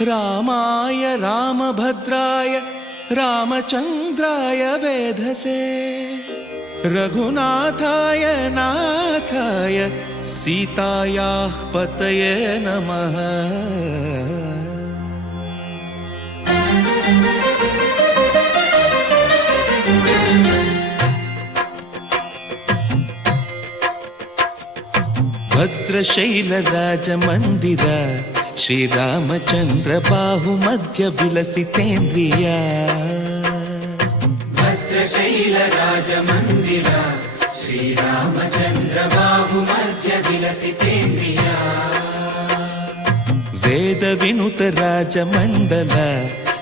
रामाय रामभद्राय रामचन्द्राय वेधसे रघुनाथाय नाथाय सीतायाः पतये नमः। भद्रशैलराजमन्दिर श्रीरामचन्द्र बाहुमध्य विलसितेन्द्रिया। भद्रशैलराजमन्दिर श्रीरामचन्द्र बाहुमध्य विलसितेन्द्रिया। वेदविनुत राजमण्डल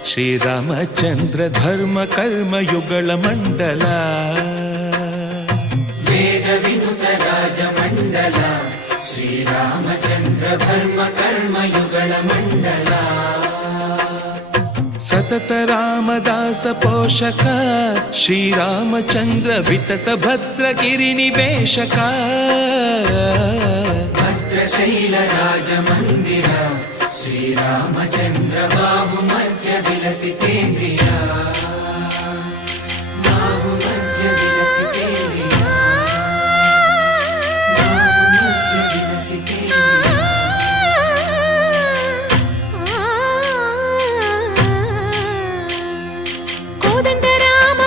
श्रीरामचन्द्र धर्म कर्म युगल मण्डल। वेदविनुत राजमण्डल श्रीरामचन्द्र धर्म कर्म युगल मण्डल। सतत रामदास पोषक श्रीरामचन्द्र वितत भद्रगिरि निवेशक। भद्रशैल राजमन्दिर श्रीरामचन्द्र बाहुमध्य विलसितेन्द्रिया। बाहुमध्य विलसितेन्द्रिया। बाहुमध्य विलसितेन्द्रिया। कोदंड राम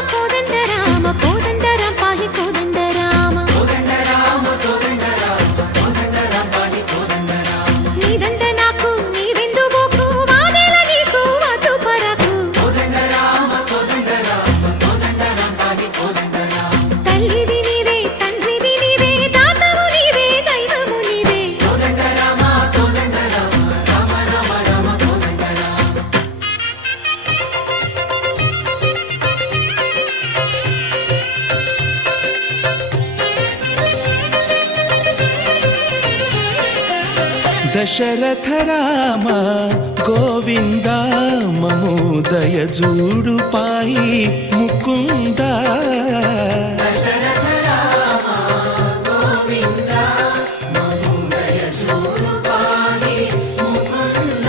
पाहि कोदंड राम। कोदंड राम पाहि कोदंड राम। नीदंड नाकु नीविंदु बोकु वादेल नीकु वतु परकु। कोदंड राम पाहि कोदंड राम। तल्लिवि नीवे तंड्रिवि नीवे दातवु नीवे दैवमु नीवे। कोदंड राम राम राम राम कोदंड राम। दशरथ राम गोविंद ममोदय जूडु पाई मुकुंद। दशरथ राम गोविंद ममोदय जूडु पाहि मुकुंद।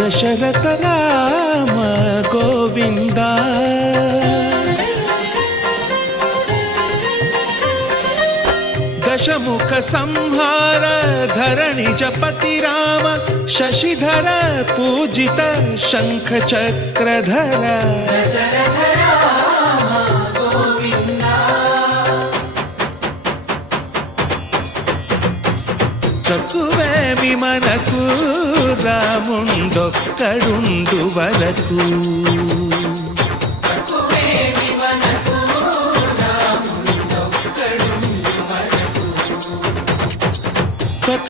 दशरथ राम गोविंद दशमुख संहार धरणि जपति राम शशिधर पूजित शंख चक्रधर। दशरथ राम गोविंद। తక్కువేమి మనకు రాముండొక్కడుండు వరకు।